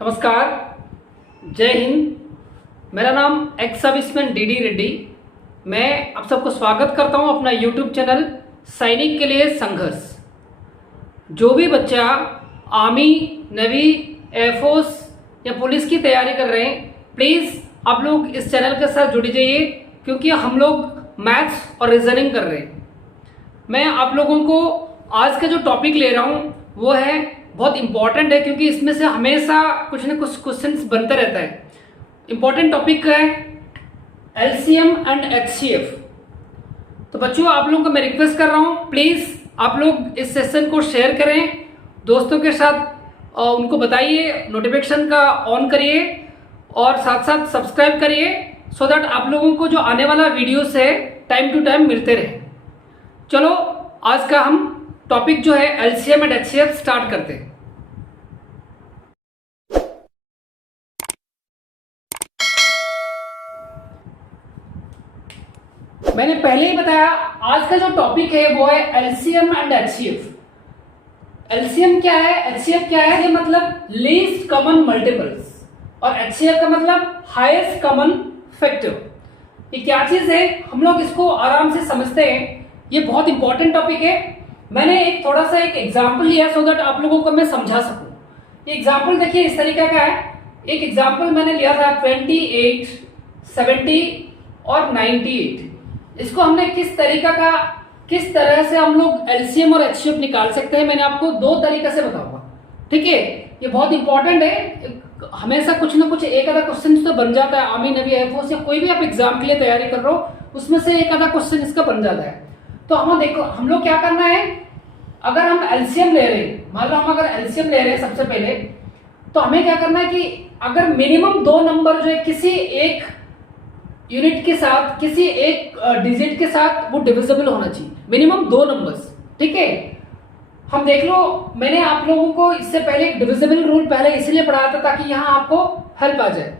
नमस्कार, जय हिंद। मेरा नाम एक्स सर्विसमैन डीडी रेड्डी। मैं आप सबको स्वागत करता हूं अपना यूट्यूब चैनल सैनिक के लिए संघर्ष। जो भी बच्चा आर्मी, नेवी, एयरफोर्स या पुलिस की तैयारी कर रहे हैं, प्लीज़ आप लोग इस चैनल के साथ जुड़ जाइए, क्योंकि हम लोग मैथ्स और रीजनिंग कर रहे हैं। मैं आप लोगों को आज का जो टॉपिक ले रहा हूं वो है बहुत इंपॉर्टेंट है, क्योंकि इसमें से हमेशा कुछ ना कुछ क्वेश्चंस बनता रहता है। इंपॉर्टेंट टॉपिक है एलसीएम एंड एचसीएफ। तो बच्चों, आप लोगों को मैं रिक्वेस्ट कर रहा हूं, प्लीज़ आप लोग इस सेशन को शेयर करें दोस्तों के साथ, उनको बताइए, नोटिफिकेशन का ऑन करिए और साथ साथ सब्सक्राइब करिए, सो दैट आप लोगों को जो आने वाला वीडियोस है टाइम टू टाइम मिलते रहे। चलो, आज का हम टॉपिक जो है एलसीएम एंड एचसीएफ स्टार्ट करते हैं। मैंने पहले ही बताया, आज का जो टॉपिक है वो है एलसीएम एंड एचसीएफ। एलसीएम क्या है, एचसीएफ क्या है? ये मतलब लीस्ट कॉमन मल्टीपल्स, और एचसीएफ का मतलब हाईएस्ट कॉमन फैक्टर। ये क्या चीज है, हम लोग इसको आराम से समझते हैं। ये बहुत इंपॉर्टेंट टॉपिक है। मैंने एक थोड़ा सा एक एग्जाम्पल लिया सो दैट आप लोगों को मैं समझा सकूं। ये एग्जाम्पल देखिए इस तरीके का है। एक एग्जाम्पल मैंने लिया था 28, 70 और 98। इसको हमने किस तरह से हम लोग एलसीएम और एचसीएफ निकाल सकते हैं, मैंने आपको दो तरीके से बताऊंगा। ठीक है, ये बहुत इंपॉर्टेंट है। हमेशा कुछ ना कुछ एक आधा क्वेश्चन तो बन जाता है। आर्मी, नेवी, एयरफोर्स या कोई भी आप एग्जाम के लिए तैयारी कर रहे हो, उसमें से एक आधा क्वेश्चन इसका बन जाता है। तो हम देखो, हम लोग क्या करना है, अगर हम एलसीएम ले रहे हैं, मान लो हम अगर एलसीएम ले रहे हैं सबसे पहले, तो हमें क्या करना है कि अगर मिनिमम दो नंबर जो है किसी एक यूनिट के साथ, किसी एक डिजिट के साथ वो डिविजिबल होना चाहिए, मिनिमम दो नंबर्स। ठीक है, हम देख लो, मैंने आप लोगों को इससे पहले डिविजिबल रूल पहले इसलिए पढ़ाया था ताकि यहां आपको हेल्प आ जाए।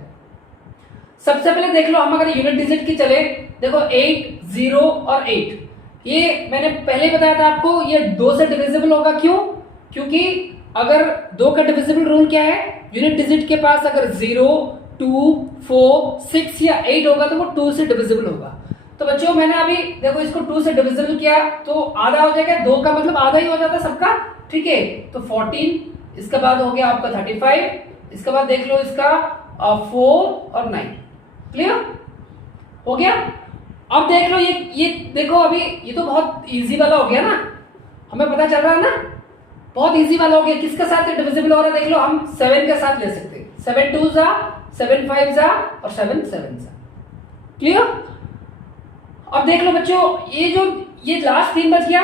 सबसे पहले देख लो, हम अगर यूनिट डिजिट की चले, देखो 8, 0 और 8, ये मैंने पहले बताया था आपको, ये 2 से डिविजिबल होगा। क्यों? क्योंकि अगर 2 का डिविजिबल रूल क्या है, यूनिट डिजिट के पास अगर 0, 2, 4, 6 या 8 होगा तो वो 2 से डिविजिबल होगा। तो बच्चों, मैंने अभी देखो इसको 2 से डिविजिबल किया तो आधा हो जाएगा। 2 का मतलब आधा ही हो जाता है सबका। ठीक है, तो 14, इसके बाद हो गया आपका 35, इसके बाद देख लो इसका 4 और 9। क्लियर हो गया? अब देख लो, ये देखो, अभी ये तो बहुत इजी वाला हो गया ना, हमें पता चल रहा है ना, बहुत इजी वाला हो गया। किसके साथ डिविजिबल हो रहा है? देख लो, हम 7 के साथ ले सकते हैं। 7 2 जा, 7 5 जा और 7 7 जा। क्लियर? अब देख लो बच्चों, ये लास्ट 3 बच गया।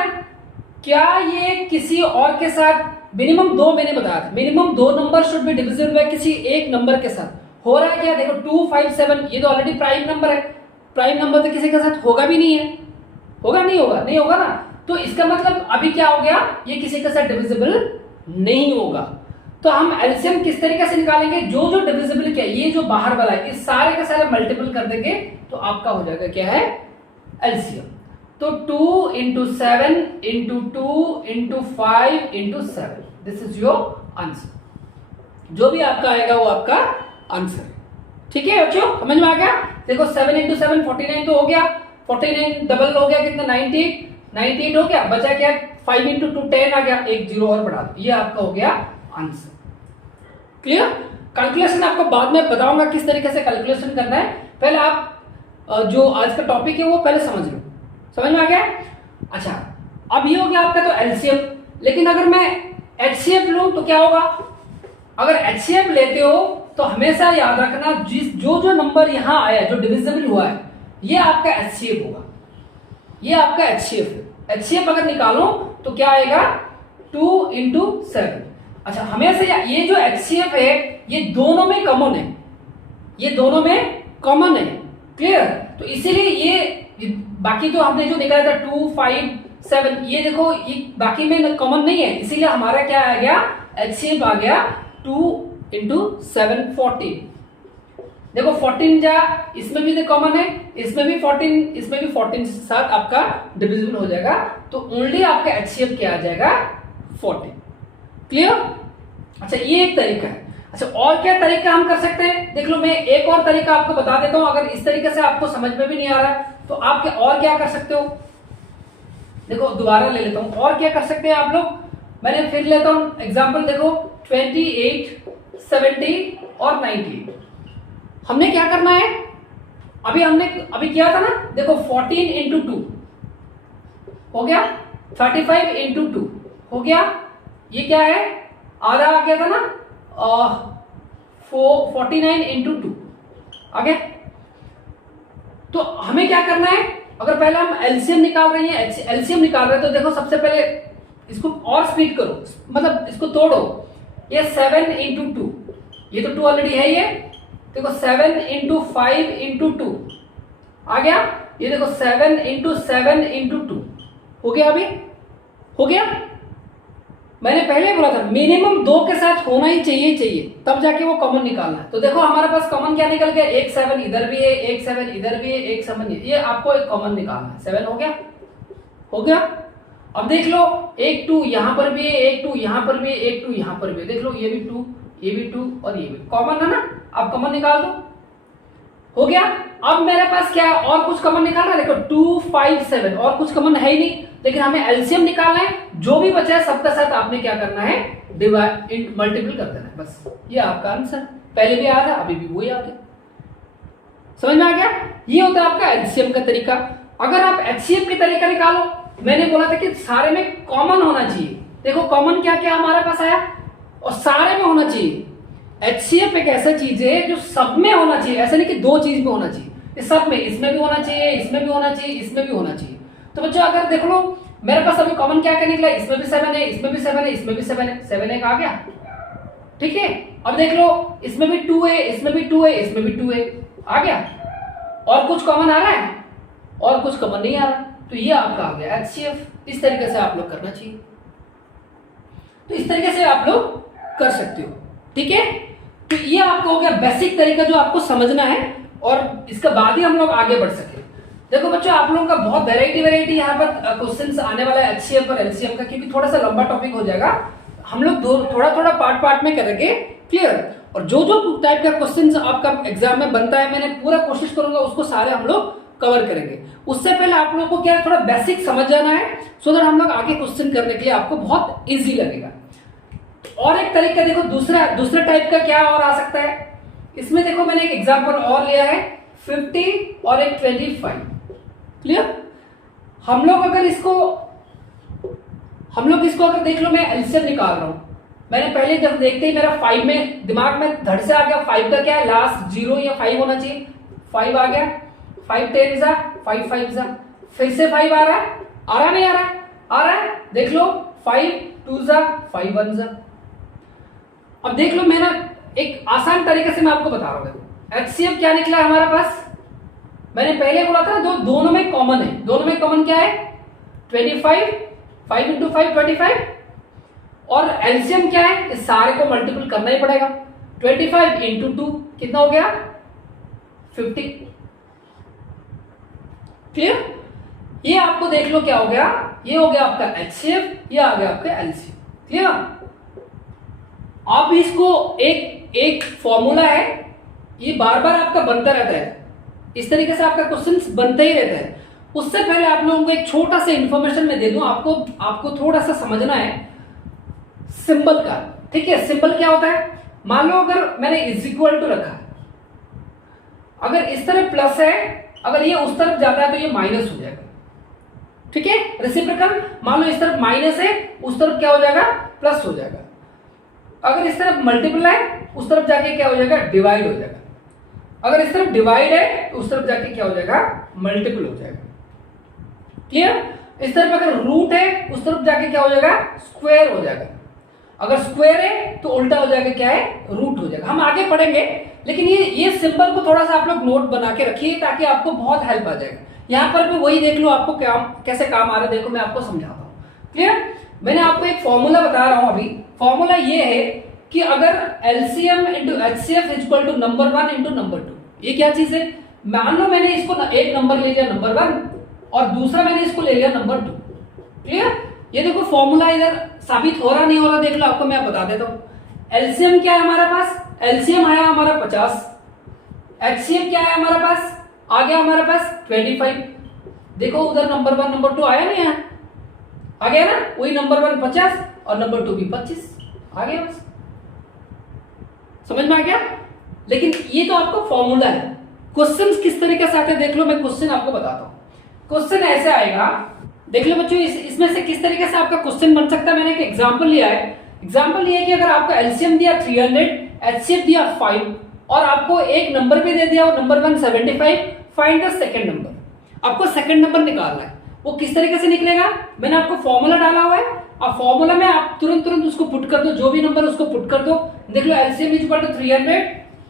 क्या ये किसी और के साथ मिनिमम 2, मैंने बताया था minimum 2 number should be divisible by किसी एक नंबर के साथ। हो रहा है क्या? देखो 2 5 7, ये तो ऑलरेडी प्राइम नंबर है। प्राइम नंबर तो किसी के साथ होगा भी नहीं है, होगा नहीं होगा, नहीं होगा ना। तो इसका मतलब अभी क्या हो गया, ये किसी के साथ डिविजिबल नहीं होगा। तो हम एलसीएम किस तरीके से निकालेंगे, जो जो डिविजिबल क्या, ये जो बाहर वाला है, इस सारे के सारे मल्टीपल कर देंगे तो आपका हो जाएगा क्या है, एलसीएम। तो 2 into 7 into 2 into 5 into 7, this is your answer. जो भी आपका आएगा वो आपका आंसर है। ठीक है बच्चों, समझ में आ गया? देखो 7 into 7 49 तो हो गया, 49 डबल हो गया कितना, 98 हो गया। बचा क्या, 5 into 2 10 आ गया, एक 0 और बढ़ा दो, ये आपका हो गया आंसर। क्लियर? कैलकुलेशन आपको बाद में बताऊंगा किस तरीके से कैलकुलेशन करना है। पहले आप जो आज का टॉपिक है वो पहले समझ लो। समझ में आ गया? अच्छा, अब ये हो गया आपका तो एलसीएम। लेकिन अगर मैं एचसीएफ लूं तो क्या होगा? अगर एचसीएफ लेते हो तो हमेशा याद रखना, जो नंबर यहां आया, जो डिविजिबल हुआ है, ये आपका एचसीएफ होगा। ये आपका एचसीएफ है। एचसीएफ अगर निकालो तो क्या आएगा, 2 into 7। अच्छा, हमेशा ये जो एचसीएफ है ये दोनों में कॉमन है, ये दोनों में कॉमन है। क्लियर? तो इसीलिए ये बाकी तो हमने जो निकाला था 2 5 7, ये देखो ये बाकी में कॉमन नहीं है, इसीलिए हमारा क्या आ गया, एचसीएफ आ गया 2 into 7 14। देखो 14 जा, इसमें भी कॉमन है, इसमें भी 14, इसमें भी 14 के साथ आपका डिविजिबल हो जाएगा। तो ओनली आपका एचसीएफ क्या आ जाएगा, 14। क्लियर? अच्छा, ये एक तरीका है। अच्छा, और क्या तरीका हम कर सकते हैं? देख लो, मैं एक और तरीका आपको बता देता हूं, अगर इस तरीके से आपको समझ में भी नहीं आ रहा है तो आप और क्या कर सकते हो। देखो दोबारा ले लेता हूं, और क्या कर सकते हैं आप लोग। मैंने फिर लेता हूं एग्जांपल, देखो 28, 70 और 98। हमने क्या करना है, अभी किया था ना, देखो 14 इंटू 2 हो गया, 35 इंटू 2 हो गया, ये क्या है, आधा आ गया था ना, 49 इंटू 2 आ गया। तो हमें क्या करना है, अगर पहले हम एलसीएम निकाल रहे हैं, एलसीएम निकाल रहे हैं, तो देखो सबसे पहले इसको और स्प्लिट करो, मतलब इसको तोड़ो। ये 7 इंटू 2, ये तो 2 ऑलरेडी है, ये देखो 7 इंटू 5 इंटू 2 आ गया, ये देखो 7 इंटू 7 इंटू 2 हो गया। अभी हो गया, मैंने पहले बोला था मिनिमम 2 के साथ होना ही चाहिए, तब जाके वो कॉमन निकालना है। तो देखो हमारे पास कॉमन क्या निकल गया, एक 7 इधर भी है, एक 7 इधर भी है, एक 7 ये आपको एक कॉमन निकालना है। 7 हो गया, हो गया। अब देख लो, एक 2 यहां पर भी है, एक 2 यहां पर भी है, एक 2 यहां पर भी है, देख लो ये भी 2, ये भी 2 और ये भी कॉमन है ना, आप कॉमन निकाल दो, हो गया। अब मेरे पास क्या है, और कुछ कॉमन निकालना है, देखो 2, 5, 7 और कुछ कॉमन है ही नहीं, लेकिन हमें एलसीएम निकालना है। जो भी बचा है सबके साथ आपने क्या करना है, डिवाइड मल्टीपल कर देना है, बस ये आपका आंसर। पहले भी याद है, अभी भी वही याद है, समझ में आ गया। ये होता है आपका एलसीएम का तरीका। अगर आप एचसीएफ का तरीका निकालो, मैंने बोला था कि सारे में कॉमन होना चाहिए। देखो कॉमन क्या क्या हमारे पास आया, और सारे में होना चाहिए। एचसीएफ एक ऐसा चीज है जो सब में होना चाहिए, ऐसा नहीं कि 2 चीज में होना चाहिए, सब में, इसमें भी होना चाहिए, इसमें भी होना चाहिए, इसमें भी होना चाहिए। तो बच्चों अगर देख लो, मेरे पास अभी कॉमन क्या क्या निकला, इसमें भी 7 है, इसमें भी 7 है, इसमें भी 7 है, 7 एक आ गया, ठीक है। अब देख लो, इसमें भी 2 है, इसमें भी 2 है, इसमें भी 2 है, आ गया। और कुछ कॉमन आ रहा है, और कुछ कॉमन नहीं आ रहा, तो ये आपका आ गया एचसीएफ। इस तरीके से आप लोग करना चाहिए, तो इस तरीके से आप लोग कर सकते हो, ठीक है। तो ये आपका हो गया बेसिक तरीका जो आपको समझना है, और इसके बाद ही हम लोग आगे बढ़ सके। देखो बच्चों, आप लोगों का बहुत वेराइटी यहाँ पर क्वेश्चंस आने वाला है एचसीएफ और एलसीएम का, क्योंकि थोड़ा सा लंबा टॉपिक हो जाएगा, हम लोग थोड़ा पार्ट में करेंगे, क्लियर। और जो टाइप का क्वेश्चंस आपका एग्जाम में बनता है, मैंने पूरा कोशिश करूंगा उसको सारे हम लोग कवर करेंगे। उससे पहले आप लोगों को क्या थोड़ा बेसिक समझ जाना है, सो दैट हम लोग आगे क्वेश्चन करने के लिए आपको बहुत इजी लगेगा। और एक तरीका देखो, दूसरा टाइप का क्या और आ सकता है, इसमें देखो मैंने एक एग्जांपल और लिया है, 50 और एक 25, क्लियर। हम लोग इसको अगर देख लो, मैं एलसीएम निकाल रहा हूं, मैंने पहले जब देखते ही मेरा 5 में दिमाग में धड़ से आ गया, 5 का क्या है, लास्ट 0 या 5 होना चाहिए, 5 आ गया, 5 10 जा, 5 5 जा, फिर से 5 आ रहा है, नहीं आ रहा है, आ रहा है, देख लो 5 2 जा, 5 1 जा। अब देख लो, मैं ना एक आसान तरीके से मैं आपको बता रहा हूं, एचसीएफ क्या निकला है हमारे पास, मैंने पहले बोला था दोनों में कॉमन है। दोनों में कॉमन क्या है, 25, 5 इंटू 5 25, और एलसीएम क्या है, इस सारे को मल्टीपल करना ही पड़ेगा, 25 इंटू 2 कितना हो गया, 50, क्लियर। ये आपको देख लो क्या हो गया, ये हो गया आपका एचसीएफ, ये आ गया आपका एलसीएम, क्लियर। अब इसको एक फॉर्मूला है, ये बार बार आपका बनता रहता है, इस तरीके से आपका क्वेश्चन बनता ही रहता है। उससे पहले आप लोगों को एक छोटा सा इंफॉर्मेशन मैं दे दूं, आपको थोड़ा सा समझना है सिंबल का, ठीक है। सिंबल क्या होता है, मान लो अगर मैंने इज इक्वल टू रखा, अगर इस तरफ प्लस है, अगर ये उस तरफ जाता है तो ये माइनस हो जाएगा, ठीक है। रेसिप्रोकल, मान लो इस तरफ माइनस है, उस तरफ क्या हो जाएगा, प्लस हो जाएगा। अगर इस तरफ मल्टीपल है, उस तरफ जाके क्या हो जाएगा, डिवाइड हो जाएगा। अगर इस तरफ डिवाइड है तो उस तरफ जाके क्या हो जाएगा, मल्टीपल हो जाएगा, क्लियर। इस तरफ अगर रूट है, उस तरफ जाके क्या हो जाएगा, स्क्वायर हो जाएगा। अगर स्क्वायर है तो उल्टा हो जाएगा, क्या है, रूट हो जाएगा। हम आगे पढ़ेंगे, लेकिन ये सिंबल को थोड़ा सा आप लोग नोट बना के रखिए, ताकि आपको बहुत हेल्प आ जाएगा। यहां पर भी वही देख लो आपको कैसे काम आ रहा है, देखो मैं आपको समझाता हूं, क्लियर। मैंने आपको एक फॉर्मूला बता रहा हूं अभी, फॉर्मूला ये है कि अगर LCM into HCF equal to number 1 into number 2, ये क्या चीज है, मान लो मैंने इसको एक नंबर ले लिया नंबर 1, और दूसरा मैंने इसको ले लिया नंबर 2, क्लियर। ये देखो फॉर्मूला इधर साबित हो रहा नहीं हो रहा, देख लो, आपको मैं बता देता हूं। एलसीएम क्या है हमारे पास, एलसीएम आया हमारा 50, एचसीएफ क्या है हमारे पास, आ गया हमारे पास 25। देखो उधर नंबर 1 नंबर 2 आया नहीं, आ गया ना, वही नंबर 1 50 और नंबर 2 भी 25 आ गया, बस समझ में आ गया। लेकिन ये तो आपका फॉर्मूला है, क्वेश्चंस किस तरीके से आते हैं देख लो, मैं क्वेश्चन आपको बताता हूं। क्वेश्चन ऐसे आएगा, देख लो बच्चों, इसमें से किस तरीके से आपका क्वेश्चन बन सकता है। मैंने एक एग्जांपल लिया है, एग्जांपल ये है कि अगर आपको एलसीएम दिया 300, एचसीएफ दिया 5 और आपको एक नंबर पे दे दिया, number 1 75, find the second number. आपको सेकंड नंबर निकालना है, वो किस तरीके से निकलेगा, मैंने आपको फॉर्मूला डाला हुआ है, अब फॉर्मूला में आप तुरंत उसको पुट कर दो, जो भी नंबर उसको पुट कर दो। देख लो LCM is equal to 300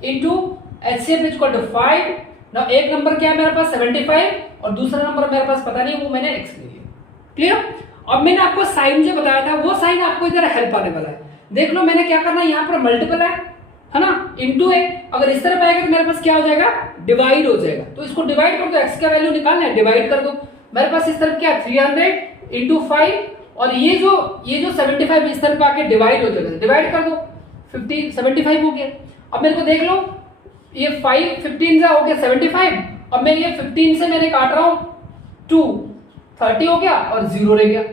into HCF is equal to 5। ना एक नंबर क्या है मेरे पास 75 और दूसरा नंबर मेरे पास पता नहीं, वो मैंने एक्स ले लिया। क्लियर। अब मैंने आपको साइन जो बताया था वो साइन आपको इधर हेल्प आने वाला है। देख लो मैंने क्या करना है, यहाँ पर मल्टीपल है ना, इंटू है, अगर इस तरफ आएगा तो मेरे पास क्या हो जाएगा, डिवाइड हो जाएगा। तो इसको डिवाइड कर दो, एक्स का वैल्यू निकालना है, डिवाइड कर दो। मेरे पास इस तरफ क्या 300 इंटू 5 और ये जो 75 इस तरफ आके डिवाइड हो जाएगा, डिवाइड कर दो, 75 हो गया। अब मेरे को देख लो ये 5 15 से हो गया 75, अब मैं ये 15 से मैंने काट रहा हूं 2 30 हो गया और 0 रह गया।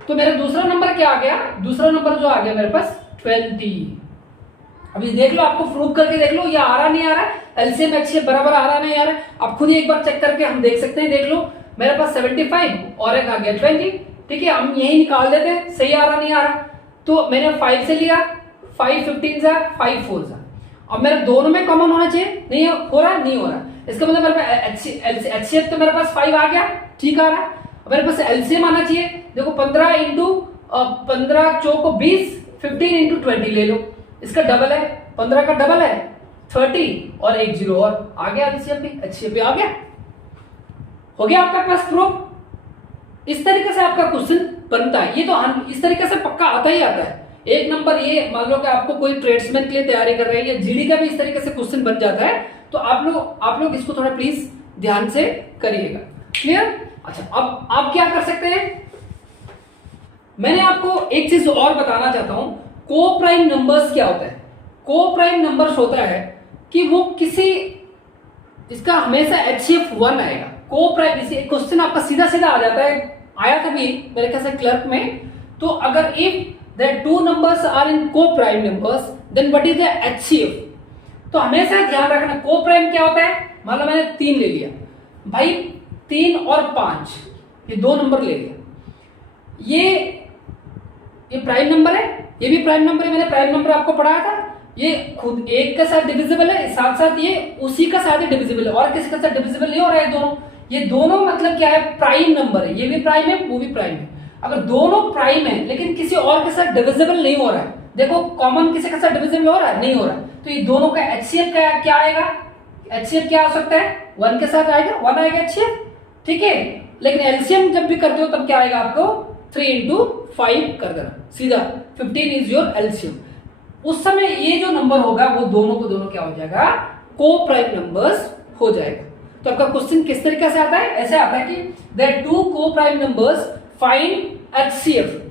तो मेरा दूसरा नंबर क्या आ गया, दूसरा नंबर जो आ गया मेरे पास 20। अभी देख लो, आपको प्रूव करके देख लो, ये आ रहा नहीं आ रहा, एलसीएम एचसीएफ बराबर आ रहा नहीं आ रहा। आप खुद ही एक बार चेक करके हम देख सकते हैं। देख लो मेरे पास 75 और एक आ गया 20, ठीक है, हम यही निकाल देते हैं, सही आ रहा नहीं आ रहा। तो मैंने 5 से लिया, 5 15 जा 5 4 जा, अब मेरे दोनों में कॉमन होना चाहिए, नहीं हो रहा, नहीं हो रहा। इसका मतलब मेरे पास एचसीएफ तो मेरे पास 5 आ गया, ठीक आ रहा है। मेरे पास एलसीएम आना चाहिए, देखो 15 इंटू 15 चौको 20, 15 इंटू 20 ले लो, इसका डबल है, 15 का डबल है 30 और एक 0 और आ गया, एलसीएम भी एचसीएफ भी आ गया, हो गया आपका पास प्रूफ। इस तरीके से आपका क्वेश्चन बनता है। ये तो इस तरीके से पक्का आता ही आता है। एक नंबर ये मान लो कि आपको कोई ट्रेड्समैन के लिए तैयारी कर रहे हैं, या जीडी का भी इस तरीके से क्वेश्चन बन जाता है, तो आप लोग इसको थोड़ा प्लीज ध्यान से करिएगा। क्लियर। अच्छा, अब आप क्या कर सकते हैं, मैंने आपको एक चीज और बताना चाहता हूं, को प्राइम नंबर्स क्या होता है। को प्राइम नंबर्स होता है कि वो किसी, इसका हमेशा एचसीएफ 1 आएगा। को प्राइम, इसे क्वेश्चन आपका सीधा सीधा आ जाता है, आया था भी मेरे ख्याल से क्लर्क में। तो अगर if the two numbers are in co-prime numbers, then what is the HCF? तो हमेशा ध्यान रखना co-prime क्या होता है। मान लो मैंने 3 ले लिया भाई, 3 और 5 ये 2 नंबर ले लिया, ये प्राइम नंबर है, ये भी प्राइम नंबर है, मैंने प्राइम नंबर आपको पढ़ाया था। ये खुद एक के साथ डिविजिबल है, साथ साथ ये उसी का साथ ही डिविजिबल है, और किसी के साथ डिविजिबल नहीं हो रहा है दोनों। ये दोनों मतलब क्या है, प्राइम नंबर है, ये भी प्राइम है वो भी प्राइम है। अगर दोनों प्राइम है लेकिन किसी और के साथ डिविजिबल नहीं हो रहा है, देखो कॉमन किसी के साथ डिविजिबल हो रहा है, नहीं हो रहा है, तो ये दोनों का एचसीएफ क्या आएगा, एचसीएफ क्या हो सकता है, 1 के साथ आएगा, 1 आएगा एचसीएफ, ठीक है। लेकिन एलसीएम जब भी करते हो तब क्या आएगा, आपको 3 इंटू 5 कर देना सीधा, 15 इज योर एलसीएम। उस समय ये जो नंबर होगा वो दोनों को दोनों क्या हो जाएगा, को प्राइम नंबर्स हो जाएगा। तो आपका क्वेश्चन किस तरीके से आता है, ऐसे आता है कि देयर टू को प्राइम नंबर्स फाइंड एचसीएफ,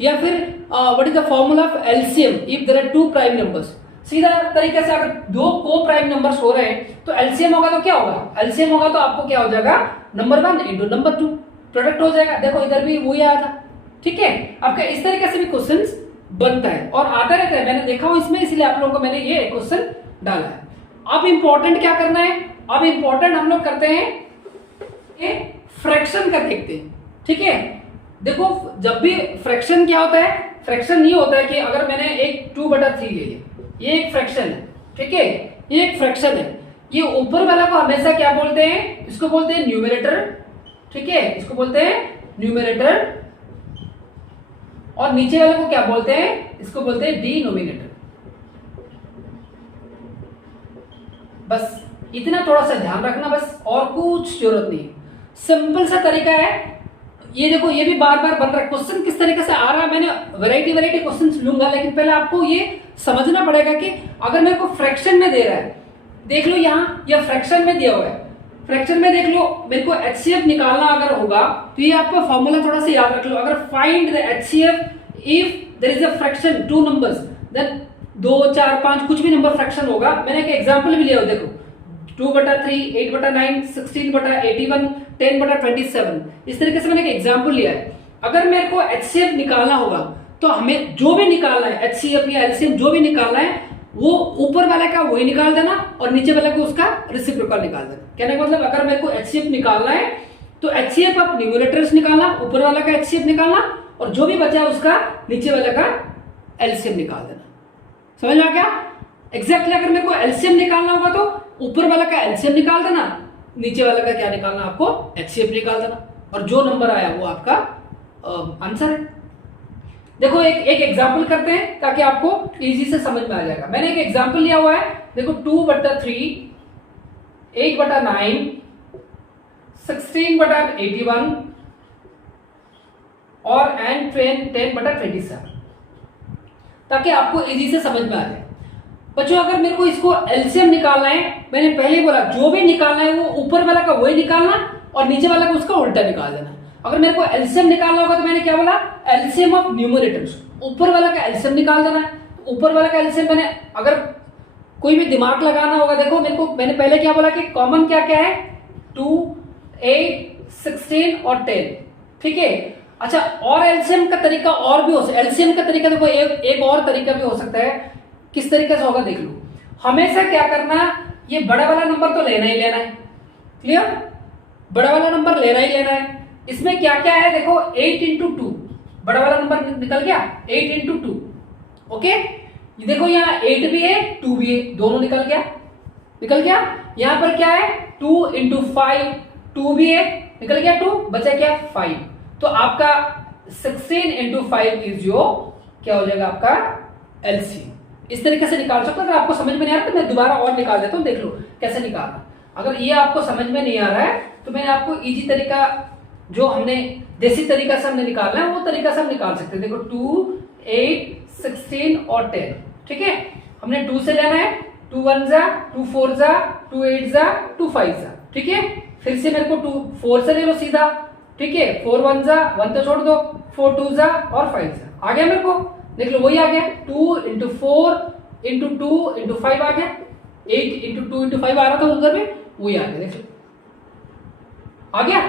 या फिर what is the formula of LCM if there are two prime numbers. सीधा तरीके से अगर 2 को प्राइम नंबर्स हो रहे हैं तो एलसीएम होगा तो क्या होगा, एलसीएम होगा तो आपको क्या हो जाएगा, नंबर 1 इंटू नंबर 2 प्रोडक्ट हो जाएगा। देखो इधर भी वही आया था, ठीक है। आपका इस तरीके से भी क्वेश्चंस बनता है और आता रहता है, मैंने देखा हूं इसमें, इसलिए आप लोगों को मैंने ये क्वेश्चन डाला है। अब इंपॉर्टेंट क्या करना है, अब इंपॉर्टेंट हम लोग करते हैं ये फ्रैक्शन का देखते हैं, ठीक है। देखो जब भी फ्रैक्शन क्या होता है, फ्रैक्शन नहीं होता है कि अगर मैंने एक 2/3 ले लिया, ये एक फ्रैक्शन है, ठीक है, ये एक फ्रैक्शन है। ये ऊपर वाला को हमेशा क्या बोलते हैं, इसको बोलते हैं न्यूमरेटर, ठीक है, इसको बोलते हैं न्यूमरेटर, और नीचे वाले को क्या बोलते हैं, इसको बोलते हैं डिनोमिनेटर। बस इतना थोड़ा सा ध्यान रखना, बस और कुछ जरूरत नहीं है, सिंपल सा तरीका है। ये देखो ये भी बार बार बन रहा है, क्वेश्चन किस तरीके से आ रहा है, मैंने वैरायटी क्वेश्चंस लूंगा, लेकिन पहले आपको ये समझना पड़ेगा कि अगर मेरे को फ्रैक्शन में दे रहा है, देख लो यहाँ ये फ्रैक्शन में दिया हुआ है, फ्रैक्शन में देख लो मेरे को एचसीएफ निकालना अगर होगा तो ये आपका फॉर्मूला थोड़ा सा याद रख लो। अगर find the HCF if there is a fraction 2 numbers, then 2, 4, 5 कुछ भी नंबर फ्रैक्शन होगा। मैंने एक एग्जाम्पल भी लिया हो, देखो 2/3, 8/9, 16/81, 10/27, इस तरीके से मैंने एक एग्जाम्पल लिया है। अगर मेरे को एचसीएफ निकालना होगा तो हमें जो भी निकालना है, एचसीएफ या एलसीएम जो भी निकालना है, वो ऊपर वाले का वही निकाल देना और नीचे वाले को उसका रेसिप्रोकल निकाल देना। कहने का मतलब अगर मेरे को एचसीएफ निकालना है तो एचसीएफ ऑफ न्यूमरेटर्स निकालना, ऊपर वाला का एचसीएफ निकालना, और जो भी बचा उसका नीचे वाले का एलसीएम निकाल देना। समझ में आ गया? एग्जैक्टली अगर मेरे को एलसीएम निकालना होगा तो ऊपर वाला का एलसीएम निकाल देना, नीचे वाला का क्या निकालना, आपको एचसीएफ निकाल देना, और जो नंबर आया वो आपका आंसर है। देखो एक एग्जाम्पल करते हैं ताकि आपको इजी से समझ में आ जाएगा। मैंने एक एग्जाम्पल लिया हुआ है, देखो 2/3, 8/9, 16/81 और 10/27, ताकि आपको इजी से समझ में आ जाए। बच्चों अगर मेरे को इसको एलसीएम निकालना है, मैंने पहले ही बोला जो भी निकालना है वो ऊपर वाला का वही निकालना और नीचे वाला का उसका उल्टा निकाल देना। अगर मेरे को एलसीएम निकालना होगा तो मैंने क्या बोला, एलसीएम ऑफ न्यूमरेटर्स, ऊपर वाला का एलसीएम निकाल देना है। ऊपर वाला का एलसीएम मैंने, अगर कोई भी दिमाग लगाना होगा, देखो मेरे को, मैंने पहले क्या बोला कि कॉमन क्या क्या है, 2, 8, 16 और 10, ठीक है। अच्छा, और एलसीएम का तरीका और भी हो सकता है। एलसीएम का तरीका देखो एक और तरीका भी हो सकता है। किस तरीके से होगा देख लो। हमेशा क्या करना, ये बड़ा वाला नंबर तो लेना ही लेना है, क्लियर, बड़ा वाला नंबर लेना ही लेना है। इसमें क्या क्या है देखो, 8 × 2, बड़ा वाला नंबर निकल गया, 8 × 2, ओके। ये देखो यहाँ 8 भी है 2 भी है, दोनों निकल गया। यहाँ पर क्या है 2 × 5, 2 भी है, निकल गया 2, बचा क्या 5। तो आपका 16 × 5 इज जो क्या हो जाएगा आपका एलसीएम। इस तरीके से निकाल सकते हो। अगर आपको समझ में नहीं आ रहा तो मैं दोबारा और निकाल देता हूं, देख लो कैसे निकालना। अगर ये आपको समझ में नहीं आ रहा है तो मैंने आपको इजी तरीका, जो हमने देसी तरीका से हमने निकालना है वो तरीका से हम निकाल सकते हैं। देखो 2, 8, 16 और 10, ठीक है। हमने 2 से लेना है, 2 1 जा, 2 4 जा, 2 8 जा, 2 5 जा, ठीक है। फिर से मेरे को 2 4 से ले लो सीधा, ठीक है। 4 1 जा, 1 तो छोड़ दो, 4 2 जा और 5 जा, आ गया मेरे को, देख लो वही आ गया। 2 × 4 × 2 × 5 आ गया, 8 × 2 × 5 आ रहा था उधर में, वही आ गया, देख लो आ गया,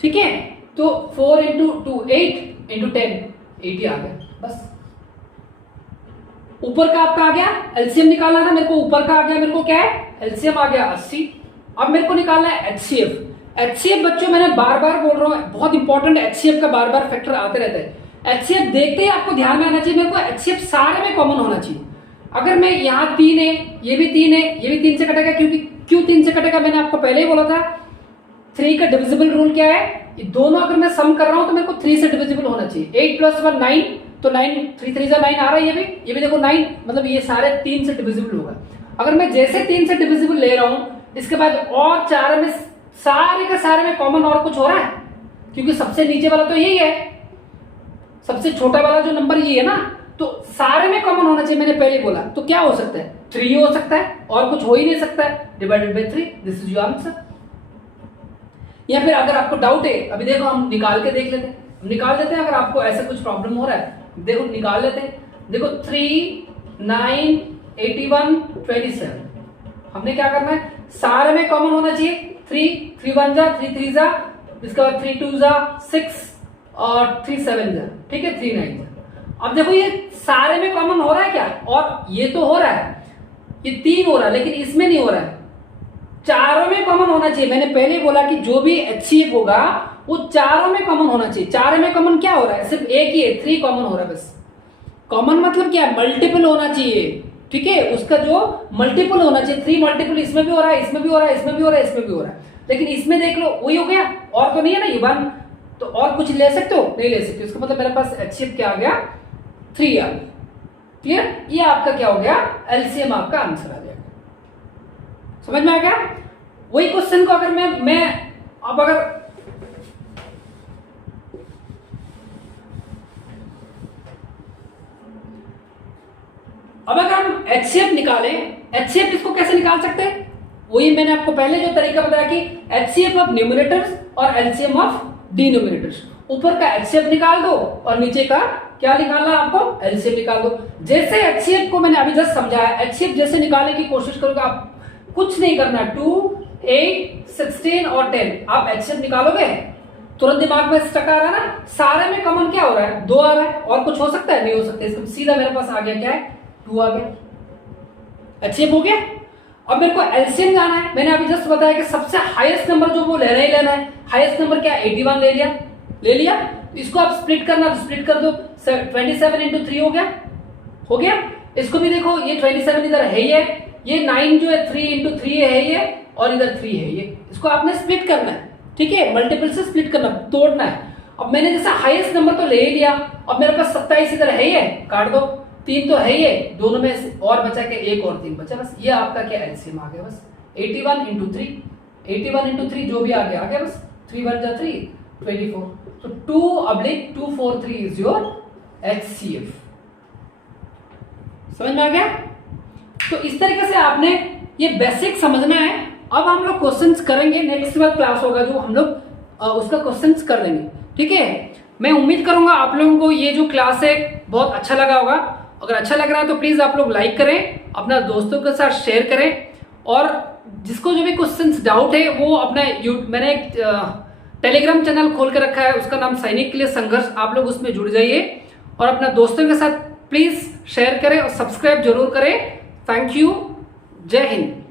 ठीक है। तो 4 × 2 8 × 10 80 आ गया, बस। ऊपर का आपका आ गया, एलसीएम निकालना था मेरे को, ऊपर का आ गया, मेरे को क्या है एलसीएम आ गया 80। अब मेरे को निकालना है एचसीएफ। एचसीएफ बच्चों मैंने बार बार बोल रहा हूं, बहुत इंपॉर्टेंट, एचसीएफ का बार बार फैक्टर आते रहते हैं। एचसीएफ देखते ही आपको ध्यान में आना चाहिए, मेरे को एचसीएफ सारे में कॉमन होना चाहिए। अगर मैं यहाँ 3 है, ये भी 3 है, ये भी 3 से कटेगा, क्योंकि क्यों 3 से कटेगा मैंने आपको पहले ही बोला था। 3 का डिविजिबल रूल क्या है, ये दोनों अगर मैं सम कर रहा हूं तो मेरे को 3 से डिविजिबल होना चाहिए। 8 + 1 9, तो 9 3 3 9 आ रहा है, ये भी देखो 9, मतलब ये सारे 3 से डिविजिबल होगा। अगर मैं जैसे 3 से डिविजिबल ले रहा हूं, इसके बाद और 4 में सारे के सारे में कॉमन और कुछ हो रहा है, क्योंकि सबसे नीचे वाला तो यही है, सबसे छोटा वाला जो नंबर ये है ना, तो सारे में कॉमन होना चाहिए। मैंने पहले बोला, तो क्या हो सकता है 3 हो सकता है, और कुछ हो ही नहीं सकता है, divided by 3, this is your answer. या फिर अगर आपको डाउट है, अभी देखो हम निकाल के देख लेते हैं, अगर आपको ऐसा कुछ प्रॉब्लम हो रहा है, देखो निकाल लेते हैं। देखो 3 9 81 27, हमने क्या करना है, सारे में कॉमन होना चाहिए। 3 1 जा, 3 3 जा, इसके बाद 3 2 जा 6 और 3 7 जा, ठीक है, 3 9 जा। अब देखो ये सारे में कॉमन हो रहा है क्या, और ये तो हो रहा है, ये 3 हो रहा है, लेकिन इसमें नहीं हो रहा है, चारों में कॉमन होना चाहिए। मैंने पहले बोला कि जो भी एचसीएफ होगा वो चारों में कॉमन होना चाहिए। चारों में कॉमन क्या हो रहा है, सिर्फ एक ही है, 3 कॉमन हो रहा है बस। कॉमन मतलब क्या है, मल्टीपल होना चाहिए, ठीक है, उसका जो मल्टीपल होना चाहिए। 3 मल्टीपल इसमें भी हो रहा है, इसमें भी हो रहा है, इसमें भी हो रहा है, इसमें भी हो रहा है, लेकिन इसमें देख लो वही हो गया, और तो नहीं है ना, ये 1, तो और कुछ ले सकते हो, नहीं ले सकते। इसका मतलब मेरे पास एचसीएफ क्या आ गया, 3 आ गया, क्लियर। ये आपका क्या हो गया, एलसीएम आपका आंसर आ जाएगा। समझ में आ गया। वही क्वेश्चन को अगर मैं अब अगर हम एचसीएफ निकालें, एचसीएफ इसको कैसे निकाल सकते हैं, वही मैंने आपको पहले जो तरीका बताया कि एचसीएफ ऑफ न्यूमरेटर्स और एलसीएम ऑफ डिनोमिनेटर्स। ऊपर का एचसीएफ निकाल दो और नीचे का क्या निकालना है आपको, एलसीएम निकाल दो। जैसे एचसीएफ को मैंने अभी जस्ट समझाया, एचसीएफ जैसे निकालने की कोशिश करोगे आप, कुछ नहीं करना, 2, 8, 16 और 10 आप एचसीएफ निकालोगे, तुरंत दिमाग में स्टक आ रहा है ना, सारे में कॉमन क्या हो रहा है, 2 आ रहा है, और कुछ हो सकता है, नहीं हो सकता, इसको सीधा मेरे पास आ गया, क्या है, 2 आ गया, एचसीएफ हो गया। अब मेरे को एलसीएम जाना है, मैंने अभी जस्ट बताया कि सबसे हाईएस्ट नंबर जो वो लेना ही लेना है, हाईएस्ट नंबर क्या, 81 ले लिया, इसको आप स्प्लिट करना, तो स्प्लिट कर दो, 27 इंटू 3 हो गया। इसको भी देखो, ये 27 इधर है ही है, ये 9 जो है 3 इंटू 3 है ये, और इधर 3 है ये, इसको आपने स्प्लिट करना है, ठीक है, मल्टीपल से स्प्लिट करना, तोड़ना है। अब मैंने जैसा हाईएस्ट नंबर तो ले ही लिया, अब मेरे पास 27 इधर है ही है, काट दो, 3 तो है ही है, दोनों में और बचा के 1 और 3 बचा, बस ये आपका क्या एलसीएम आ गया, बस 81 इंटू 3, 81 इंटू 3 जो भी आ गया बस, 3 1 जा 3, 24, तो 2/243 इज योर एचसीएफ। समझ में आ गया? तो इस तरीके से आपने ये बेसिक समझना है। अब हम लोग क्वेश्चंस करेंगे, नेक्स्ट वाला क्लास होगा जो हम लोग उसका क्वेश्चंस कर लेंगे, ठीक है। मैं उम्मीद करूंगा आप लोगों को ये जो क्लास है बहुत अच्छा लगा होगा। अगर अच्छा लग रहा है तो प्लीज आप लोग लाइक करें, अपना दोस्तों के साथ शेयर करें, और जिसको जो भी क्वेश्चंस डाउट है वो अपना मैंने एक टेलीग्राम चैनल खोल के रखा है, उसका नाम सैनिक के लिए संघर्ष, आप लोग उसमें जुड़ जाइए और अपना दोस्तों के साथ प्लीज शेयर करें और सब्सक्राइब जरूर करें। थैंक यू, जय हिंद।